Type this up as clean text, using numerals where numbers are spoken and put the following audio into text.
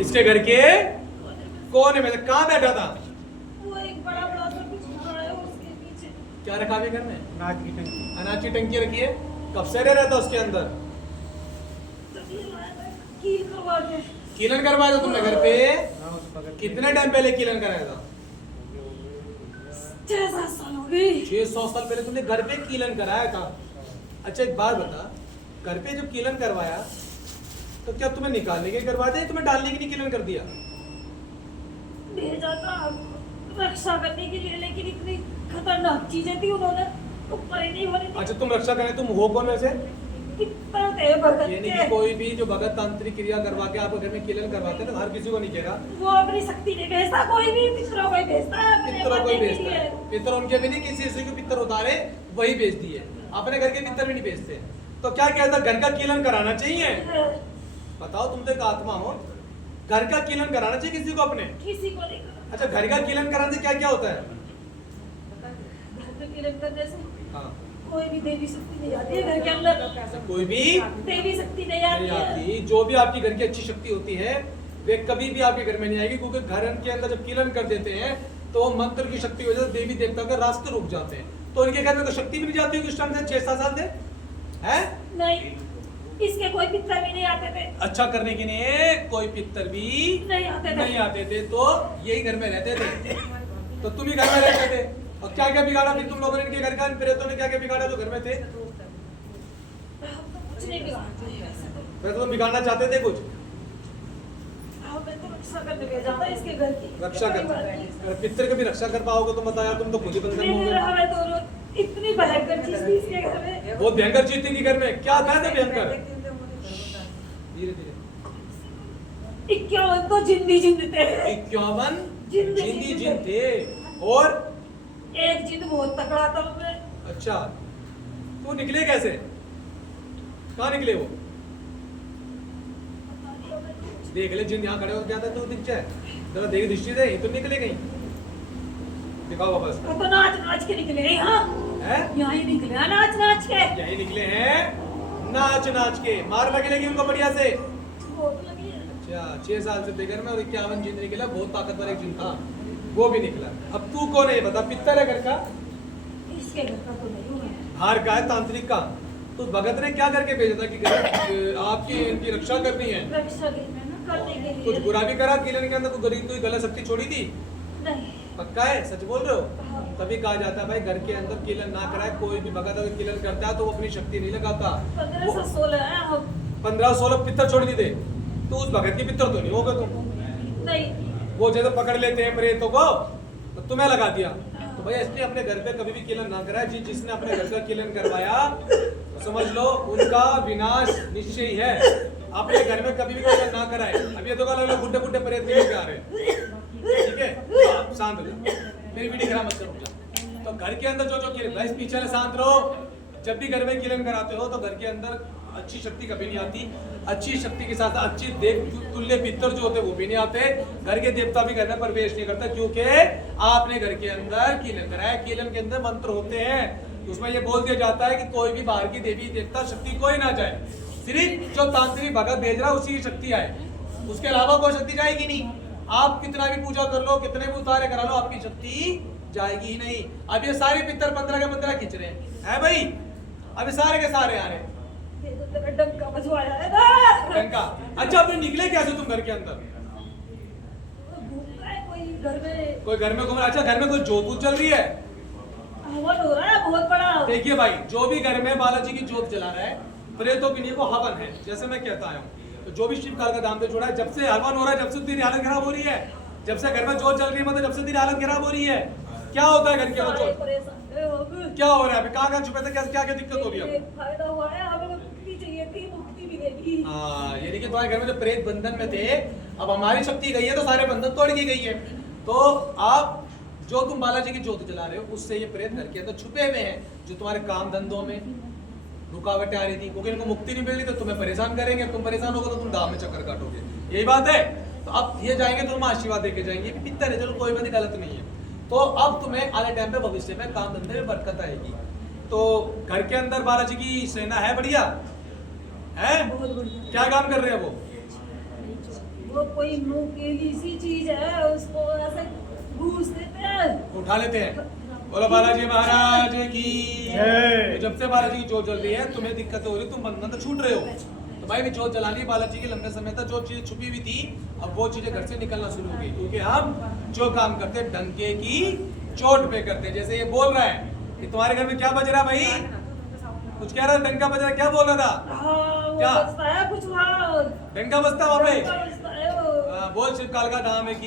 इसके घर के कोने में कहाँ बैठा था? वो एक बड़ा बड़ा सा कुछ खड़ा है उसके पीछे। क्या रखा है घर में? अनाज की टंकी। अनाज की टंकी रखी है। कब से रह रहता उसके अंदर? कील करवा के। कीलन करवाया था तुमने घर पे? हाँ, उस बगल कितने टाइम पहले कीलन कराया था? 6-7 साल हो गए। 600 साल पहले तुमने घर पे कीलन कराया था। अच्छा एक बात बता, घर पे जब कीलन करवाया तो क्या तुम्हें निकालने के करवा दिया, तुम्हें डालने के लिए कीलन कर दिया? भेजा था रक्षा करने के लिए, लेकिन इतनी खतरनाक चीजें थी उन्होंने ऊपर ही नहीं होने दी। अच्छा तुम रक्षा करें, तुम हो कौन वैसे? पितर थे भगत यानी के। कि कोई भी जो भगत तांत्रिक क्रिया करवा के आपके घर में कीलन करवाते हैं तो हर किसी को नहीं कहेगा। वो अपनी शक्ति नहीं भेजता, कोई भी पितरों को ही भेजता है अपने पितरों को ही मरने के भेजता है। लिए। पितर उनके भी नहीं, किसी को पितर उतारे वही भेज दिए। अपने घर के पितर भी नहीं भेजते। तो क्या कहता, घर का कीलन कराना चाहिए? बताओ, तुम तो एक आत्मा हो, घर का कीलन कराना चाहिए किसी को अपने? किसी को नहीं करा। अच्छा घर का कीलन कराने से क्या क्या होता है? घर पे कीलन करने से हाँ, कोई भी देवी शक्ति नहीं आती है घर के अंदर। कोई भी देवी शक्ति नहीं नहीं आती है। आती। जो भी आपकी घर की अच्छी शक्ति होती है वे कभी भी आपके घर में नहीं आएगी, क्योंकि घर के अंदर जब कीलन कर देते हैं तो मंत्र की शक्ति वजह से देवी देवता के रास्ते रुक जाते हैं। तो उनके घर में तो शक्ति भी नहीं जाती होगी उस टाइम से 6-7 साल से, हैं? नहीं, इसके कोई पितर भी नहीं आते थे। अच्छा करने के लिए कोई पितर भी नहीं आते थे। नहीं आते थे, तो यही घर में रहते थे। तो तुम ही घर में रहते थे और क्या क्या बिगाड़ा फिर तुम लोगों ने? इनके घर का, इन प्रेतों ने क्या क्या बिगाड़ा जो घर में थे? कुछ नहीं बिगाड़ते हैं वैसे तो। वैसे तुम बिगाड़ना चाहते थे कुछ? मैं तो रक्षा करने भेजा था इसके घर की। रक्षा कर, पितर की भी रक्षा कर पाओगे तो बताया, तुम तो खुद ही बंधन में हो नहीं, गए। हमें दोनों इतनी भयंकर चीज थी इसके घर में। बहुत भयंकर चीज थी घर में। क्या था भयंकर? धीरे धीरे। 51 तो जिंदी जिंद थे। 51 जिंदी जिंदी जिंद जिन थे। और एक जिंद बहुत तगड़ा था उसमें। अच्छा, तो निकले कैसे? कहाँ निकले वो? देख ले, जिन यहाँ खड़े हो क्या था तो दिख जाए जरा, देख दृष्टि दे, तो निकले कहीं? दिखाओ वापस। वो तो नाच नाच के निकले हैं यहाँ। हैं? यहाँ ही निकले हैं नाच नाच के। यही निकले हैं नाच नाच के। मार लगी उनको बढ़िया से। बहुत लगी है। अच्छा 6 साल से बेघर में और 51 जिन निकला, बहुत ताकतवर एक जिन था, वो भी निकला। अब तू कौन है ये बता? पितर है घर का? इसके घर का तो नहीं हूँ मैं। बाहर का है, तांत्रिक का। तो भगत ने क्या करके भेजा था कि घर आपकी इनकी रक्षा करनी है? रक्षा करने के लिए। कुछ बुरा भी करा कीलन के अंदर? कोई गरीब कोई गलत शक्ति छोड़ी थी? नहीं। पक्का है? सच बोल रहे हो? हाँ। तभी कहा जाता है भाई, घर के अंदर कीलन ना कराए। कोई भी भगत अगर कीलन करता है तो वो अपनी शक्ति नहीं लगाता। 15 से 16 है हम। 15-16 पित्तर छोड़ दी थे तो उस भगत की पित्तर तो नहीं होगा तुम। नहीं। वो जैसे पकड़ लेते हैं प्रेतों को तो तुम्हें लगा दिया। तो भाई इसलिए अपने घर पे कभी भी कीलन ना कराए। जिसने अपने घर का कीलन करवाया समझ लो उनका विनाश निश्चय ही है। अपने घर में कभी भी कीलन ना कराए। अब ये तो कल बुड्ढे बुड्ढे प्रेत लेके आ रहे हैं, ठीक है? तो शांत हो जाओ, मेरी वीडियो खराब मत करो। तो घर के अंदर जो जो कीलन, भाई पीछे वाले शांत रहो। जब भी घर में कीलन कराते हो तो घर के अंदर अच्छी शक्ति कभी नहीं आती। अच्छी शक्ति के साथ अच्छी देव तुल्य पितर जो होते वो भी नहीं आते। घर के देवता भी घर में प्रवेश नहीं करते, क्योंकि आपने घर के अंदर कीलन कराया। कीलन के अंदर मंत्र होते हैं, उसमें ये बोल दिया जाता है कि कोई भी बाहर की देवी देवता शक्ति कोई ना जाए, सिर्फ जो तांत्रिक भगत भेज रहा है उसी की शक्ति आए, उसके अलावा कोई शक्ति जाएगी नहीं। आप कितना भी पूजा कर लो, कितने भी उतारे करा लो, आपकी शक्ति जाएगी ही नहीं। अब ये सारे पितर 15 के 15 खींच रहे हैं भाई, अभी सारे के सारे आ रहे हैं। डंका बजवाया है ना। डंका। अच्छा अभी निकले कैसे तुम घर के अंदर? घूम रहा है कोई घर में। कोई घर में घूम रहा? अच्छा घर में कोई जोत वूत चल रही है? हवन हो रहा है बहुत बड़ा। देखिए भाई, जो भी घर में बालाजी की जोत जला रहा है प्रेतों के लिए वो हवन है। जैसे मैं कहता हूँ, तो जो भी शिव काल का दाम पे जोड़ा है, जब से हवन हो रहा है जब से तेरी हालत खराब हो रही है। जब से घर में जोत चल रही है मतलब जब से तेरी हालत खराब हो रही है। क्या होता है घर के अंदर जोत? क्या हो रहा है अभी? कहाँ छुपे थे? क्या क्या दिक्कत हो रही है? फायदा हुआ है, हमें मुक्ति चाहिए थी, मुक्ति मिलेगी। हाँ, ये देखिए तुम्हारे घर में जो प्रेत बंधन में थे, अब हमारी शक्ति गई है तो सारे बंधन तोड़ की गई है। तो आप जो तुम बालाजी की ज्योत जला रहे हो उससे ये प्रेत घर के अंदर छुपे हुए हैं, जो तुम्हारे काम धंधों में रुकावटें आ रही थी, क्योंकि इनको मुक्ति नहीं मिल रही तो तुम्हें परेशान करेंगे। तुम परेशान होगे तो तुम दाम में चक्कर काटोगे, यही बात है। तो अब ये जाएंगे तो तुम आशीर्वाद देके जाएंगे, पितर है, चलो कोई बात गलत नहीं है। तो अब तुम्हें आने टाइम पे भविष्य में काम धंधे में बरकत आएगी। तो घर के अंदर बालाजी की सेना है, बढ़िया है। बहुत बढ़िया। क्या काम कर रहे हैं वो? वो कोई नुकीली सी चीज है, उसको ऐसे घूस देते हैं। उठा लेते हैं। बोलो बालाजी महाराज की जय। जब से बालाजी की जोत जल रही है तुम्हें दिक्कत हो रही, तुम बंधन तो छूट रहे हो। तो भाई ने जोत जला ली बालाजी की लंबे समय तक, जो चीजें छुपी हुई थी अब वो चीजें घर से निकलना शुरू हो गई, क्योंकि हम जो काम करते हैं डंके की चोट पे करते हैं। जैसे ये बोल रहा है कि तुम्हारे घर में क्या बज रहा है भाई, कुछ कह रहा है, डंका बज रहा है, क्या बोल रहा था? हाँ, वो क्या? बजता है कुछ वहाँ, डंका बजता वहां पे? बजता है वो। बोल शिव काल का नाम है कि